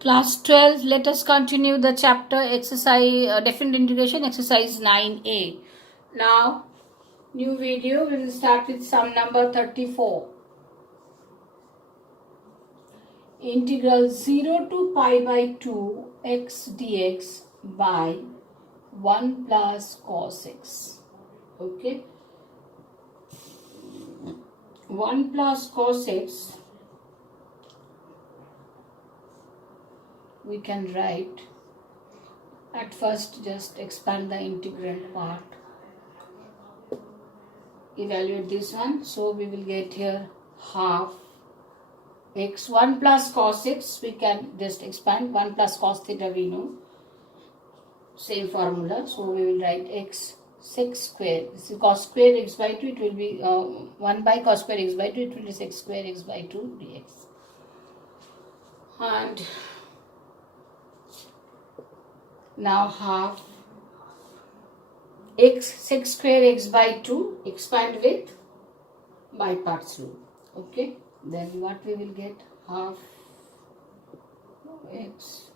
Class 12, let us continue the chapter exercise, definite integration exercise 9a. Now, new video, we will start with sum number 34. Integral 0 to pi by 2 x dx by 1 plus cos x. Okay. 1 plus cos x, we can write. At first, just expand the integrand part. Evaluate this one. So we will get here half x. 1 plus cos x, we can just expand. 1 plus cos theta we know. Same formula. So we will write x sec square. This is cos square x by 2. It will be 1 by cos square x by 2. It will be sec square x by 2 dx. And now half x sec square x by 2, expand with by parts rule. Okay, then what we will get? Half x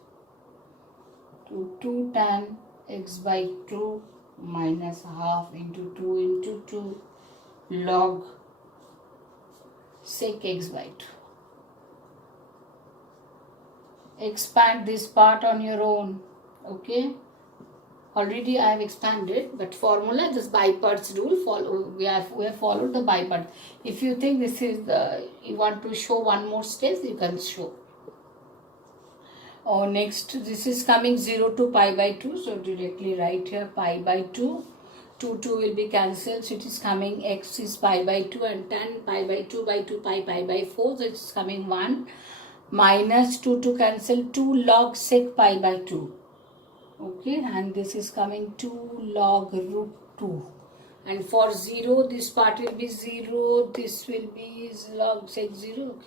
to 2 tan x by 2 minus half into 2 into 2 log sec x by 2. Expand this part on your own. Okay, already I have expanded, but formula, this by parts rule, we have followed the by part. If you think this is you want to show one more stage, you can show. Oh, next, this is coming 0 to pi by 2, so directly write here pi by 2. 2 will be cancelled, so it is coming x is pi by 2 and tan pi by 2 by 2 pi by 4, so it is coming 1 minus 2 to cancel 2 log sec pi by 2. Okay, and this is coming 2 log root 2. And for 0, this part will be 0, this will be log sec 0. Okay.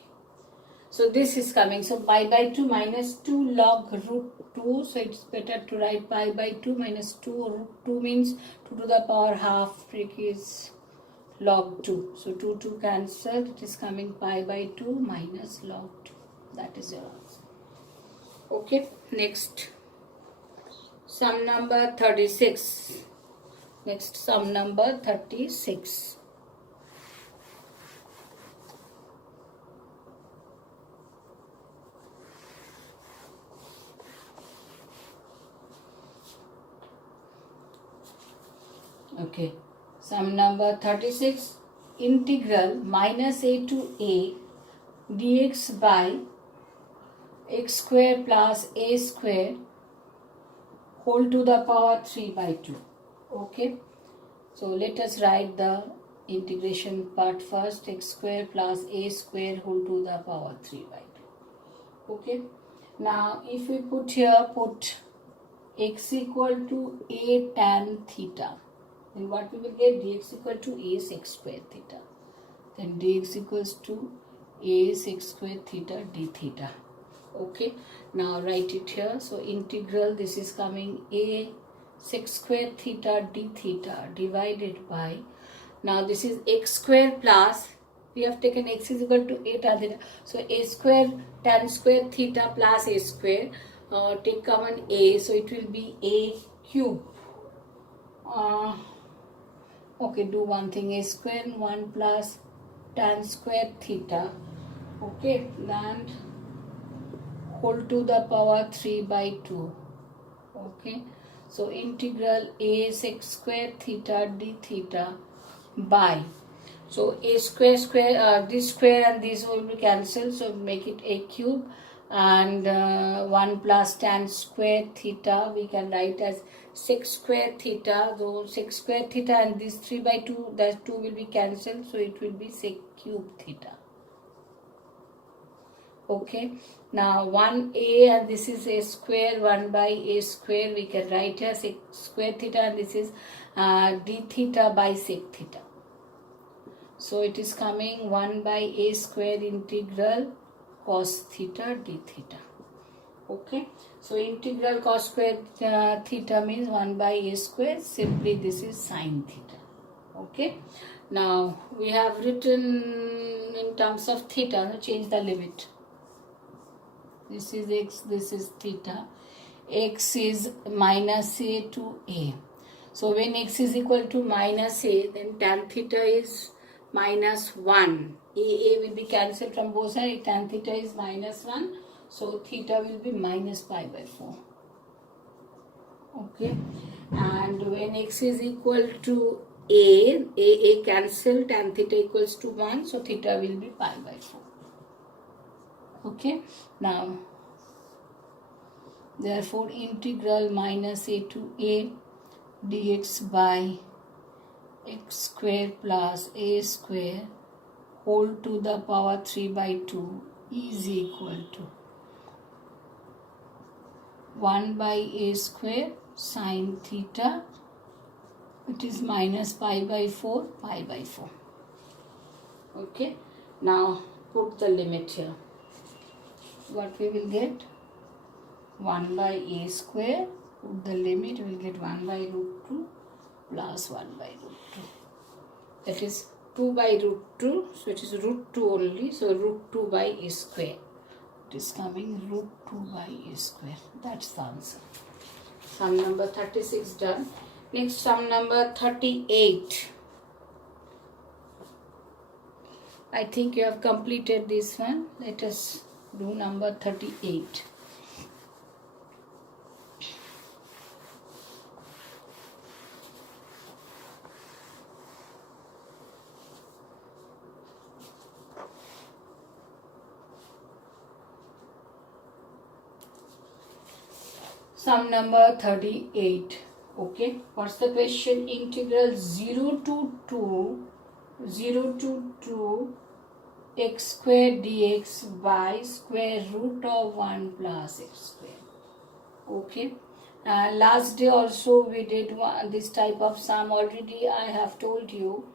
So this is coming. So pi by 2 minus 2 log root 2. So it's better to write pi by 2 minus 2. Root 2 means 2 to the power half, is log 2. So 2 cancelled. It is coming pi by 2 minus log 2. That is your answer. Okay, next. Sum number 36. Next, sum number 36. Okay, sum number 36. Integral minus a to a dx by x square plus a square whole to the power 3 by 2. Okay, so let us write the integration part first. X square plus a square whole to the power 3 by 2. Okay, now if we put here, put x equal to a tan theta, then what we will get? Dx equal to a sec square theta. Then dx equals to a sec square theta d theta. Okay, now write it here. So integral, this is coming a sec square theta d theta divided by, now this is x square plus, we have taken x is equal to a tan theta, so a square tan square theta plus a square, take common a, so it will be a cube. Okay, do one thing, a square 1 plus tan square theta. Okay, and whole to the power 3 by 2. Okay, so integral a sec square theta d theta by, so a square this square and this will be cancelled, so make it a cube, and 1 plus tan square theta we can write as sec square theta. So sec square theta and this 3 by 2, that 2 will be cancelled, so it will be sec cube theta. Okay, now 1a and this is a square, 1 by a square, we can write here sec square theta, and this is d theta by sec theta. So it is coming 1 by a square integral cos theta d theta. Okay, so integral cos square theta means 1 by a square, simply this is sin theta. Okay, now we have written in terms of theta, change the limit. This is x, this is theta. X is minus a to a. So when x is equal to minus a, then tan theta is minus 1. A will be cancelled from both sides. Tan theta is minus 1. So theta will be minus pi by 4. Okay. And when x is equal to a cancel, tan theta equals to 1. So theta will be pi by 4. Okay. Now, therefore, integral minus a to a dx by x square plus a square whole to the power 3 by 2 is equal to 1 by a square sine theta. It is minus pi by 4, pi by 4. Okay. Now, put the limit here. What we will get? 1 by a square, put the limit, we will get 1 by root 2 plus 1 by root 2. That is 2 by root 2, so it is root 2 only, so root 2 by a square. It is coming root 2 by a square. That's the answer. Sum number 36 done. Next sum number 38. I think you have completed this one. Let us do number 38. Sum number 38. Okay. What's the question? Integral 0 to 2 x square dx by square root of 1 plus x square. Okay. Last day also we did this type of sum. Already I have told you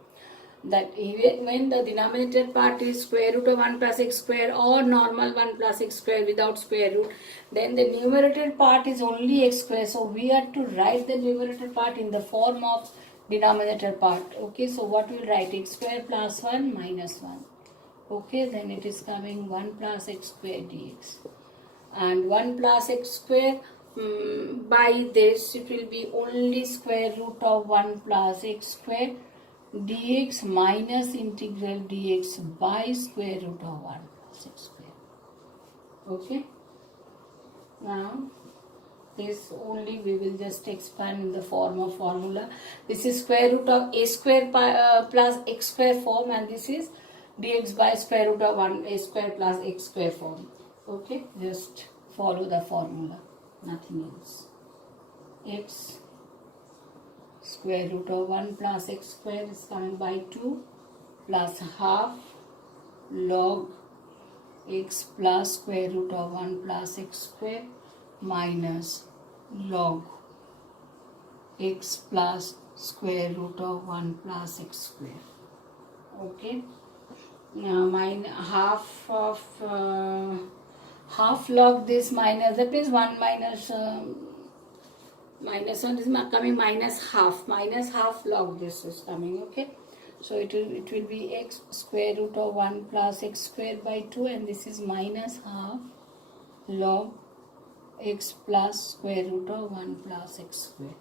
that even when the denominator part is square root of 1 plus x square or normal 1 plus x square without square root, then the numerator part is only x square. So we have to write the numerator part in the form of denominator part. Okay, so what we'll write? X square plus 1 minus 1. Okay, then it is coming 1 plus x square dx. And 1 plus x square, by this it will be only square root of 1 plus x square dx minus integral dx by square root of 1 plus x square. Okay. Now, this only we will just expand in the form of formula. This is square root of a square plus x square form, and this is dx by square root of 1 a square plus x square form. Okay, just follow the formula, nothing else. X square root of 1 plus x square is coming by 2 plus half log x plus square root of 1 plus x square minus log x plus square root of 1 plus x square. Okay. Now half of half log this minus, that means 1 minus minus 1 is coming minus half log this is coming. Okay, so it will be x square root of 1 plus x square by 2, and this is minus half log x plus square root of 1 plus x square.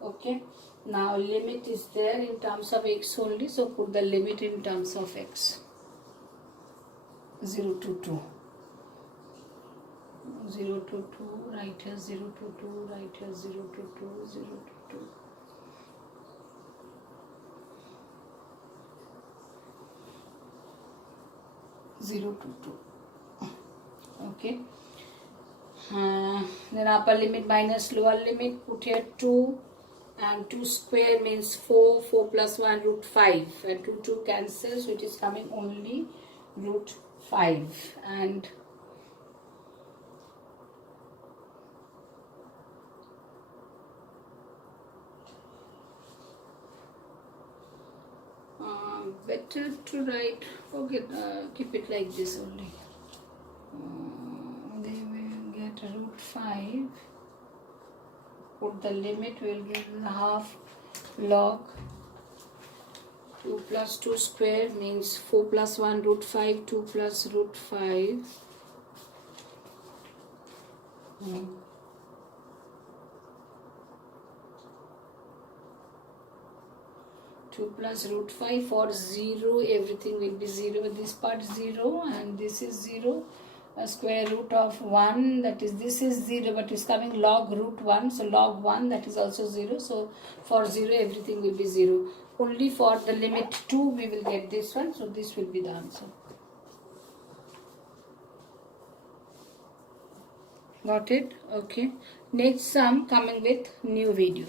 Okay, now limit is there in terms of x only, so put the limit in terms of x. 0 to 2. 0 to 2, right here 0 to 2, right here 0 to 2, 0 to 2. Okay. Then upper limit minus lower limit, put here 2, and 2 square means 4, 4 plus 1 root 5, and 2 cancels, so it is coming only root 5, and better to write, forget, keep it like this only. They will get root 5, put the limit, will get half log 2 plus 2 square means 4 plus 1 root 5, 2 plus root 5 Hmm. Two plus root 5 for 0, everything will be 0. This part 0 and this is 0. A square root of 1, that is, this is 0 but it's coming log root 1, so log 1, that is also 0. So for 0 everything will be 0. Only for the limit 2 we will get this one, so this will be the answer. Got it? Okay. Next sum coming with new video.